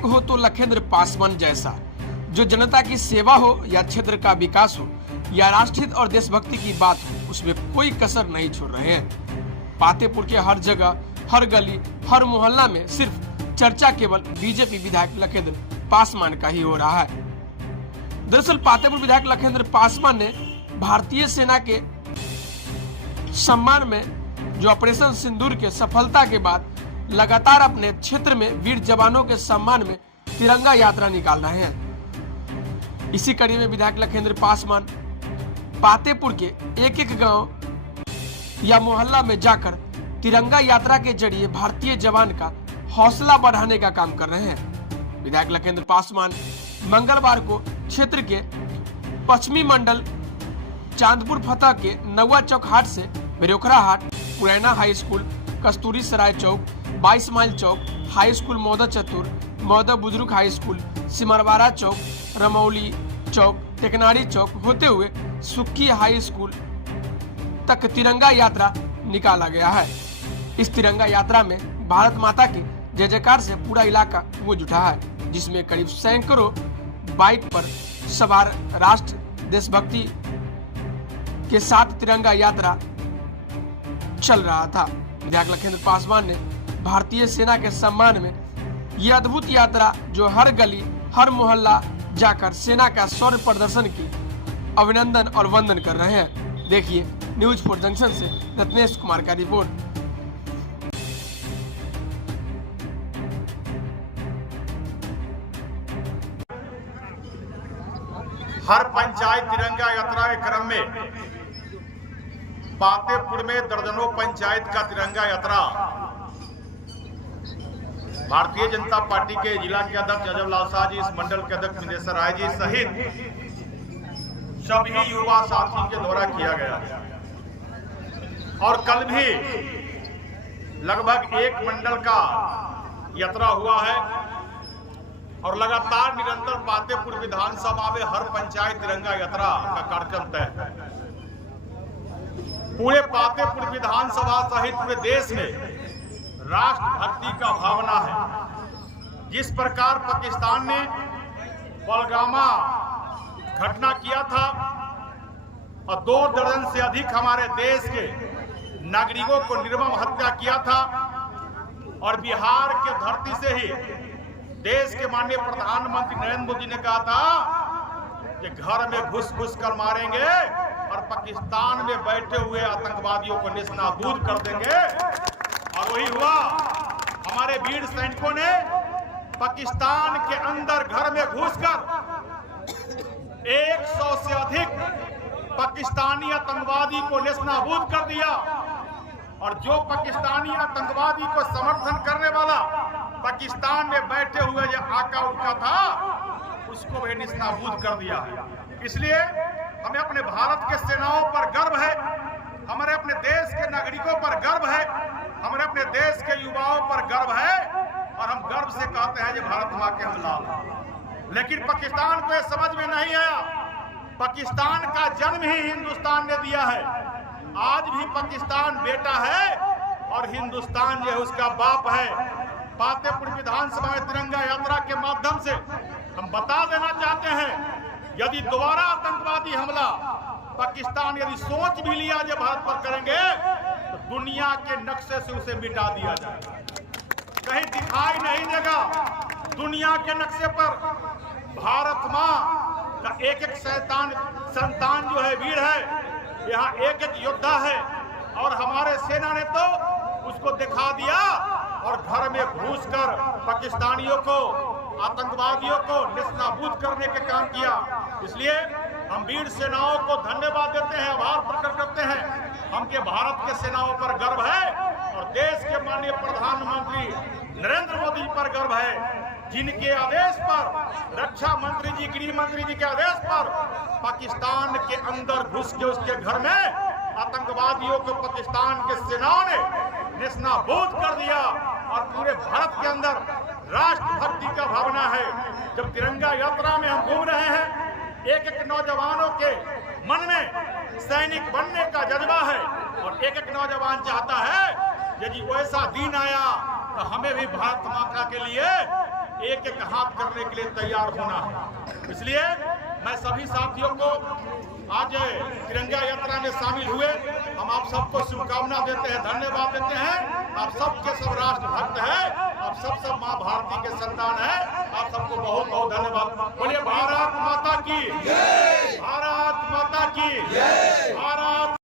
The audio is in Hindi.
विधायक हो तो लखेंद्र पासवान जैसा, जो जनता की सेवा हो या क्षेत्र का विकास हो या राष्ट्रहित और देशभक्ति की बात हो, उसमें कोई कसर नहीं छोड़ रहे हैं। पातेपुर के हर जगह, हर गली, हर मोहल्ला में सिर्फ चर्चा केवल बीजेपी विधायक लखेंद्र पासवान का ही हो रहा है। दरअसल पातेपुर विधायक लखेंद्र पासवान ने भारतीय सेना के सम्मान में जो ऑपरेशन सिंदूर के सफलता के बाद लगातार अपने क्षेत्र में वीर जवानों के सम्मान में तिरंगा यात्रा निकाल रहे हैं। इसी कड़ी में विधायक लखेंद्र पासवान पातेपुर के एक एक गांव या मोहल्ला में जाकर तिरंगा यात्रा के जरिए भारतीय जवान का हौसला बढ़ाने का काम कर रहे हैं। विधायक लखेंद्र पासवान मंगलवार को क्षेत्र के पश्चिमी मंडल चांदपुर फतह के नौवा चौक हाट से बेरोखरा हाट, पुरैना हाई स्कूल, कस्तूरी सराय चौक, 22 माइल चौक, हाई स्कूल मौदा चतुर, मौदा बुजुर्ग हाई स्कूल, सिमरवाड़ा चौक, रमौली चौक, टेकनारी चौक होते हुए सुक्की हाई स्कूल तक तिरंगा यात्रा निकाला गया है। इस तिरंगा यात्रा में भारत माता की जय जयकार से पूरा इलाका गूंज उठा है, जिसमें करीब सैकड़ों बाइक पर सवार राष्ट्र देशभक्ति के साथ तिरंगा यात्रा चल रहा था। विधायक लखेंद्र पासवान ने भारतीय सेना के सम्मान में यह अद्भुत यात्रा, जो हर गली, हर मोहल्ला जाकर सेना का शौर्य प्रदर्शन की अभिनंदन और वंदन कर रहे हैं। देखिए न्यूज 4 जंक्शन से रत्नेश कुमार का रिपोर्ट। हर पंचायत तिरंगा यात्रा के क्रम में पातेपुर में दर्जनों पंचायत का तिरंगा यात्रा भारतीय जनता पार्टी के जिला के अध्यक्ष जजबलाल शाह जी, इस मंडल के अध्यक्ष मिनेश्वर राय जी सहित सभी युवा साथी के द्वारा किया गया। और कल भी लगभग एक मंडल का यात्रा हुआ है और लगातार निरंतर पातेपुर विधानसभा में हर पंचायत तिरंगा यात्रा का कार्यक्रम तय है। पूरे पातेपुर विधानसभा सहित पूरे देश में राष्ट्रभक्ति का भावना है। जिस प्रकार पाकिस्तान ने पहलगामा घटना किया था और 2 दर्जन से अधिक हमारे देश के नागरिकों को निर्मम हत्या किया था, और बिहार के धरती से ही देश के माननीय प्रधानमंत्री नरेंद्र मोदी ने कहा था कि घर में घुस घुस कर मारेंगे और पाकिस्तान में बैठे हुए आतंकवादियों को नेस्तनाबूद कर देंगे। और वही हुआ। हमारे वीर सैनिकों ने पाकिस्तान के अंदर घर में घुसकर 100 से अधिक पाकिस्तानी आतंकवादी को नेस्तनाबूद कर दिया। और जो पाकिस्तानी आतंकवादी को समर्थन करने वाला पाकिस्तान में बैठे हुए जो आका उड़का था, उसको भी नेस्तनाबूद कर दिया है। इसलिए हमें अपने भारत के सेनाओं पर गर्व है, हमारे अपने देश के नागरिकों पर गर्व है, हमारे अपने देश के युवाओं पर गर्व है, और हम गर्व से कहते हैं कि भारत मां के हम लाल। लेकिन पाकिस्तान को यह समझ में नहीं आया। पाकिस्तान का जन्म ही हिंदुस्तान ने दिया है। आज भी पाकिस्तान बेटा है और हिंदुस्तान जो है उसका बाप है। पातेपुर विधानसभा में तिरंगा यात्रा के माध्यम से हम बता देना चाहते हैं, यदि दोबारा आतंकवादी हमला पाकिस्तान यदि सोच भी लिया जो भारत पर करेंगे, तो दुनिया के नक्शे से उसे मिटा दिया जाएगा। कहीं दिखाई नहीं देगा। दुनिया के नक्शे पर भारत मां का एक एक संतान जो है वीर है, यहाँ एक एक योद्धा है। और हमारे सेना ने तो उसको दिखा दिया और घर में घुसकर पाकिस्तानियों को, आतंकवादियों को नेस्तनाबूद करने के काम किया। इसलिए हम वीर सेनाओं को धन्यवाद देते हैं, आभार प्रकट करते हैं। हमके भारत के सेनाओं पर गर्व है और देश के माननीय प्रधानमंत्री नरेंद्र मोदी पर गर्व है, जिनके आदेश पर रक्षा मंत्री जी, गृह मंत्री जी के आदेश पर पाकिस्तान के अंदर घुस के उसके घर में आतंकवादियों को पाकिस्तान के सेनाओं ने नेस्तनाबूद कर दिया। और पूरे भारत के अंदर राष्ट्रभक्ति का भावना है। जब तिरंगा यात्रा में हम घूम रहे हैं, एक एक नौजवानों के मन में सैनिक बनने का जज्बा है और एक एक नौजवान चाहता है यदि वैसा दिन आया तो हमें भी भारत माता के लिए एक एक हाथ करने के लिए तैयार होना है। इसलिए मैं सभी साथियों को आज तिरंगा यात्रा में शामिल हुए हम आप सबको शुभकामना देते हैं, धन्यवाद देते हैं। आप सबके सब राष्ट्र भक्त हैं, आप सब माँ भारती के संतान हैं। आप सबको बहुत बहुत धन्यवाद। बोलिए भारत माता की जय, भारत माता की जय, भारत